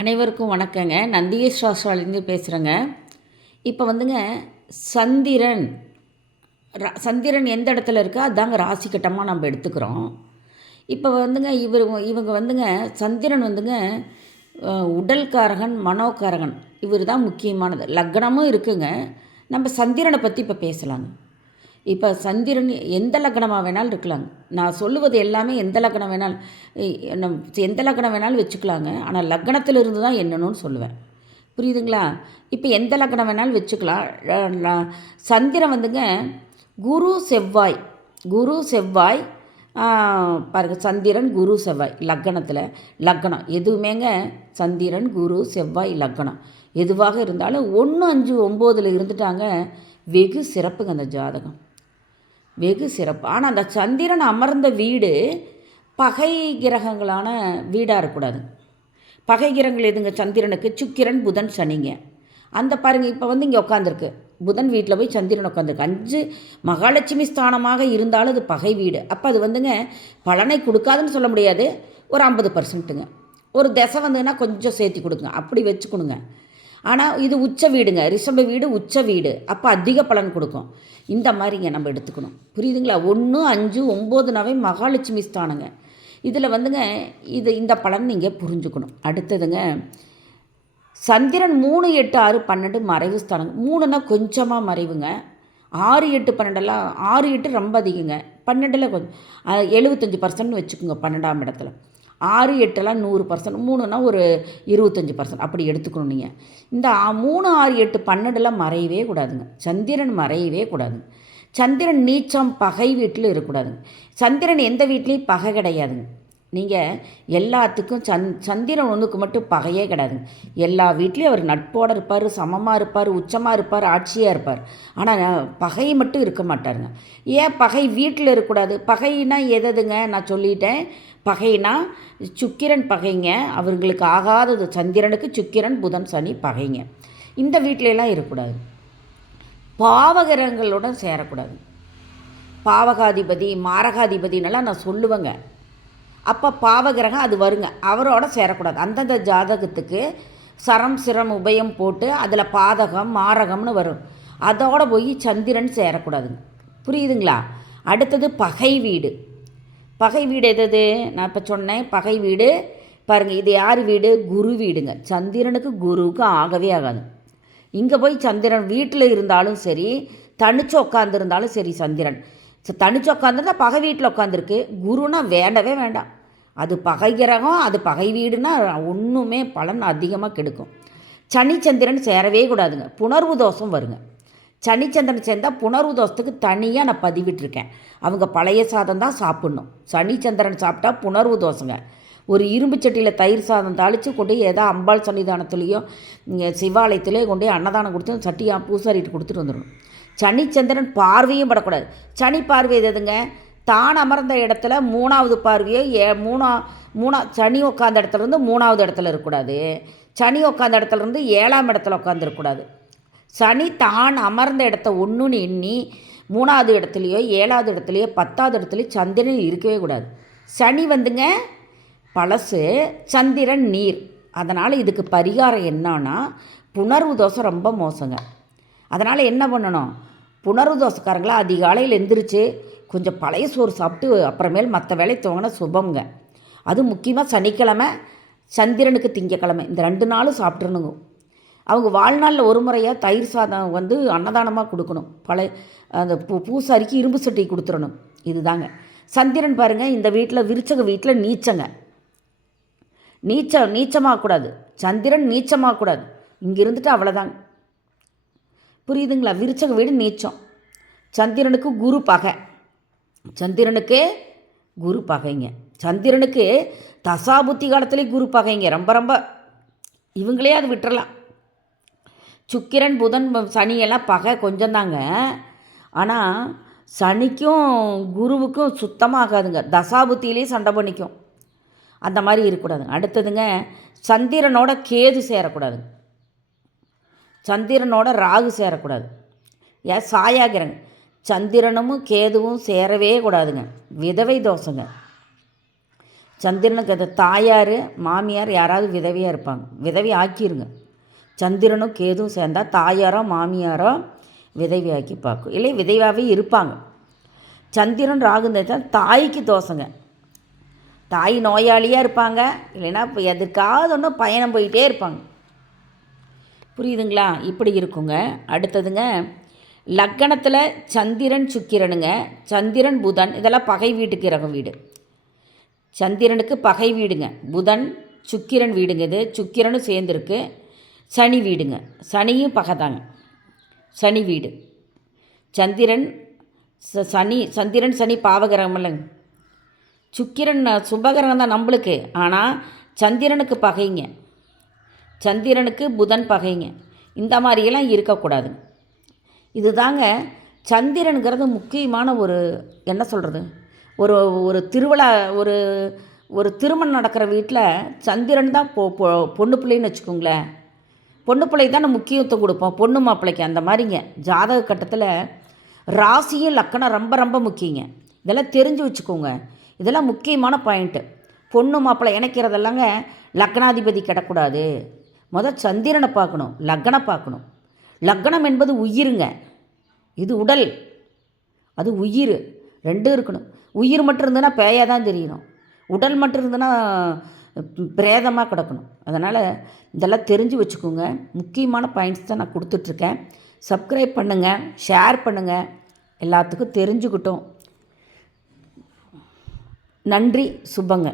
அனைவருக்கும் வணக்கங்க. நந்திகேஷ் சாஸ்திராலேருந்து பேசுகிறேங்க. இப்போ வந்துங்க சந்திரன் சந்திரன் எந்த இடத்துல இருக்கோ அதாங்க ராசி கட்டமாக நம்ம எடுத்துக்கிறோம். இப்போ வந்துங்க இவங்க வந்துங்க சந்திரன் வந்துங்க உடல்காரகன், மனோகாரகன். இவர் தான் முக்கியமானது. லக்னமும் இருக்குங்க. நம்ம சந்திரனை பற்றி இப்போ பேசலாங்க. இப்போ சந்திரன் எந்த லக்னமாக வேணாலும் இருக்கலாங்க. நான் சொல்லுவது எல்லாமே எந்த லக்னம் வேணாலும் எந்த லக்னம் வேணாலும் வச்சுக்கலாங்க. ஆனால் லக்னத்தில் இருந்து தான் என்னன்னு சொல்லுவேன். புரியுதுங்களா? இப்போ எந்த லக்னம் வேணாலும் வச்சுக்கலாம். சந்திரன் வந்துங்க குரு செவ்வாய் பாருங்கள், சந்திரன் குரு செவ்வாய் லக்னம் எதுவுமேங்க சந்திரன் குரு செவ்வாய் லக்னம் எதுவாக இருந்தாலும் 1, 5, 9 இருந்துட்டாங்க. வெகு சிறப்புங்க அந்த ஜாதகம், வெகு சிறப்பு. ஆனால் அந்த சந்திரன் அமர்ந்த வீடு பகை கிரகங்களான வீடாக இருக்கக்கூடாது. பகை கிரகங்கள் எதுங்க சந்திரனுக்கு? சுக்கிரன், புதன், சனிங்க. அந்த பாருங்கள், இப்போ வந்து இங்கே உட்காந்துருக்கு புதன் வீட்டில் போய் சந்திரன் உட்காந்துருக்கு. 5 மகாலட்சுமி ஸ்தானமாக இருந்தாலும் அது பகை வீடு. அப்போ அது வந்துங்க பலனை கொடுக்காதுன்னு சொல்ல முடியாது. ஒரு 50%ங்க. ஒரு திசை வந்ததுன்னா கொஞ்சம் சேர்த்தி கொடுங்க, அப்படி வச்சுக்கணுங்க. ஆனால் இது உச்ச வீடுங்க, ரிஷப வீடு உச்ச வீடு. அப்போ அதிக பலன் கொடுக்கும். இந்த மாதிரிங்க நம்ம எடுத்துக்கணும். புரியுதுங்களா? 1, 5, 9 மகாலட்சுமி ஸ்தானங்க. இதில் வந்துங்க இந்த பலன் நீங்கள் புரிஞ்சுக்கணும். அடுத்ததுங்க சந்திரன் 3, 8, 6, 12 மறைவு ஸ்தானங்க. 3னா கொஞ்சமாக மறைவுங்க. 6, 8, 12 6, 8 ரொம்ப அதிகங்க. 12 கொஞ்சம் 75% வச்சுக்கோங்க. 12ஆம் இடத்துல 6, 8 100%, 3னா ஒரு 25% அப்படி எடுத்துக்கணும் நீங்கள். இந்த 3, 6, 8, 12 மறையவே கூடாதுங்க. சந்திரன் மறையவே கூடாதுங்க. சந்திரன் நீச்சம் பகை வீட்டில் இருக்கக்கூடாதுங்க. சந்திரன் எந்த வீட்லேயும் பகை கிடையாதுங்க. நீங்கள் எல்லாத்துக்கும் சந்திரன் ஒன்றுக்கு மட்டும் பகையே கிடையாதுங்க. எல்லா வீட்லேயும் அவர் நட்போடு இருப்பார், சமமாக இருப்பார், உச்சமாக இருப்பார், ஆட்சியாக இருப்பார். ஆனால் பகை மட்டும் இருக்க மாட்டாருங்க. ஏன் பகை வீட்டில் இருக்கக்கூடாது? பகைனா எதுங்க? நான் சொல்லிட்டேன். பகைனா சுக்கிரன் பகைங்க. அவர்களுக்கு ஆகாதது. சந்திரனுக்கு சுக்கிரன், புதன், சனி பகைங்க. இந்த வீட்டிலலாம் இருக்கக்கூடாது. பாவகிரகங்களுடன் சேரக்கூடாது. பாவகாதிபதி, மாரகாதிபதினெல்லாம் நான் சொல்லுவேங்க. அப்போ பாவகிரகம் அது வருங்க, அவரோட சேரக்கூடாது. அந்தந்த ஜாதகத்துக்கு சரம் சிரம் உபயம் போட்டு அதில் பாதகம் மாரகம்னு வரும். அதோடு போய் சந்திரன் சேரக்கூடாதுங்க. புரியுதுங்களா? அடுத்தது பகை வீடு. பகை வீடு எது? நான் இப்போ சொன்னேன் பகை வீடு. பாருங்கள், இது யார் வீடு? குரு வீடுங்க. சந்திரனுக்கு குருவுக்கு ஆகவே ஆகாது. இங்கே போய் சந்திரன் வீட்டில் இருந்தாலும் சரி, தனிச்சு உட்காந்துருந்தாலும் சரி, சந்திரன் தனிச்சு உட்காந்துருந்தா பகை வீட்டில் உட்காந்துருக்கு. குருன்னா வேண்டவே வேண்டாம். அது பகை கிரகம், அது பகை வீடுனா ஒன்றுமே பலன் அதிகமாக கெடுக்கும். சனிச்சந்திரன் சேரவே கூடாதுங்க. புணர்வு தோஷம் வருங்க. சனிச்சந்திரன் சேர்ந்தால் புணர்வு தோஷத்துக்கு தனியாக நான் பதிவிட்டிருக்கேன். அவங்க பழைய சாதம் தான் சாப்பிட்ணும். சனிச்சந்திரன் சாப்பிட்டா புணர்வு தோஷங்க. ஒரு இரும்பு சட்டியில் தயிர் சாதம் தாளித்து கொண்டு ஏதோ அம்பாள் சன்னிதானத்துலேயோ சிவாலயத்துலேயோ கொண்டு அன்னதானம் கொடுத்து சட்டியாக பூசாரிட்டு கொடுத்துட்டு வந்துடணும். சனிச்சந்திரன் பார்வையும் படக்கூடாது. சனி பார்வை எதுங்க? தான் அமர்ந்த இடத்துல 3வது பார்வையோ சனி உட்காந்த இடத்துலேருந்து 3வது இடத்துல இருக்கக்கூடாது. சனி உட்காந்த இடத்துலேருந்து 7ஆம் இடத்துல உட்காந்துருக்கக்கூடாது. சனி தான் அமர்ந்த இடத்த ஒன்றுன்னு எண்ணி 3வது இடத்துலையோ 7வது இடத்துலையோ 10வது இடத்துலையோ சந்திரன் இருக்கவே கூடாது. சனி வந்துங்க பழசு, சந்திரன் நீர். அதனால் இதுக்கு பரிகாரம் என்னன்னா, புணர்வு தோஷம் ரொம்ப மோசங்க. அதனால் என்ன பண்ணணும்? புணர்வு தோசக்காரங்களாம் அதிகாலையில் எந்திரிச்சு கொஞ்சம் பழைய சோறு சாப்பிட்டு அப்புறமேல் மற்ற வேலை துவங்கின சுபங்க. அது முக்கியமாக சனிக்கிழமை, சந்திரனுக்கு திங்கக்கிழமை, இந்த 2 நாளும் சாப்பிட்றணுங்க. அவங்க வாழ்நாளில் ஒரு முறையாக தயிர் சாதம் வந்து அன்னதானமாக கொடுக்கணும். அந்த பூசாரிக்கு இரும்பு சட்டி கொடுத்துடணும். இதுதாங்க சந்திரன். பாருங்கள், இந்த வீட்டில் விருச்சக வீட்டில் நீச்சமாகக்கூடாது. சந்திரன் நீச்சமாகக்கூடாது. இங்கே இருந்துட்டு அவ்வளோதாங்க. புரியுதுங்களா? விருச்சக வீடு நீச்சம். சந்திரனுக்கு குரு பகை. சந்திரனுக்கு குரு பகைங்க. சந்திரனுக்கு தசாபுத்தி காலத்துலேயே குரு பகைங்க. ரொம்ப இவங்களே அது விட்டுறலாம். சுக்கிரன், புதன், சனியெல்லாம் பகை கொஞ்சம்தாங்க. ஆனால் சனிக்கும் குருவுக்கும் சுத்தமாக ஆகாதுங்க. தசாபுத்தியிலே சண்டை பண்ணிக்கும். அந்த மாதிரி இருக்கக்கூடாதுங்க. அடுத்ததுங்க சந்திரனோட கேது சேரக்கூடாதுங்க. சந்திரனோட ராகு சேரக்கூடாது. சாயாகிரங்க. சந்திரனும் கேதுவும் சேரவே கூடாதுங்க. விதவை தோஷங்க. சந்திரனுக்கு அது தாயார் மாமியார் யாராவது விதவையாக இருப்பாங்க, விதவி ஆக்கிருங்க. சந்திரனும் கேதுவும் சேர்ந்தால் தாயாரோ மாமியாரோ விதவி ஆக்கி பார்க்கும், இல்லை விதவாகவே இருப்பாங்க. சந்திரன் ராகு தான் தாய்க்கு தோசைங்க. தாய் நோயாளியாக இருப்பாங்க, இல்லைன்னா இப்போ எதுக்காவது ஒன்று பயணம் போயிட்டே இருப்பாங்க. புரியுதுங்களா? இப்படி இருக்குங்க. அடுத்ததுங்க, லக்கணத்தில் சந்திரன் சுக்கிரனுங்க. சந்திரன் புதன் இதெல்லாம் பகை வீட்டுக்கு இறங்கும் வீடு. சந்திரனுக்கு பகை வீடுங்க புதன், சுக்கிரன் வீடுங்க. இது சுக்கிரனும் சேர்ந்துருக்கு. சனி வீடுங்க, சனியும் பகை தாங்க. சனி வீடு சந்திரன் சந்திரன் சனி பாவகிரகம் இல்லைங்க. சுக்கிரன் சுபகிரகம் தான் நம்மளுக்கு, ஆனால் சந்திரனுக்கு பகைங்க. சந்திரனுக்கு புதன் பகைங்க. இந்த மாதிரியெல்லாம் இருக்கக்கூடாதுங்க. இது தாங்க சந்திரனுங்கிறது முக்கியமான ஒரு என்ன சொல்கிறது, ஒரு ஒரு திருவிழா, ஒரு ஒரு திருமணம் நடக்கிற வீட்டில் சந்திரன் தான் பொண்ணு பிள்ளைன்னு வச்சுக்கோங்களேன். பொண்ணு பிள்ளைக்கு தான் முக்கியத்துவம் கொடுப்போம், பொண்ணு மாப்பிள்ளைக்கு. அந்த மாதிரிங்க ஜாதக கட்டத்தில் ராசியும் லக்கணம் ரொம்ப ரொம்ப முக்கியங்க. இதெல்லாம் தெரிஞ்சு வச்சுக்கோங்க. இதெல்லாம் முக்கியமான பாயிண்ட்டு. பொண்ணு மாப்பிள்ளை இணைக்கிறதெல்லாங்க லக்னாதிபதி கிடக்கூடாது. சந்திரனை பார்க்கணும், லக்னம் பார்க்கணும். லக்னம் என்பது உயிருங்க, இது உடல், அது உயிர். ரெண்டும் இருக்கணும். உயிர் மட்டும் இருந்ததுன்னா பேயாக தான் தெரியணும், உடல் மட்டும் இருந்ததுன்னா பிரேதமாக கிடக்கணும். அதனால் இதெல்லாம் தெரிஞ்சு வச்சுக்கோங்க. முக்கியமான பாயிண்ட்ஸ் தான் நான் கொடுத்துட்ருக்கேன். சப்ஸ்கிரைப் பண்ணுங்கள், ஷேர் பண்ணுங்கள், எல்லாத்துக்கும் தெரிஞ்சுக்கிட்டோம். நன்றி, சுபங்க.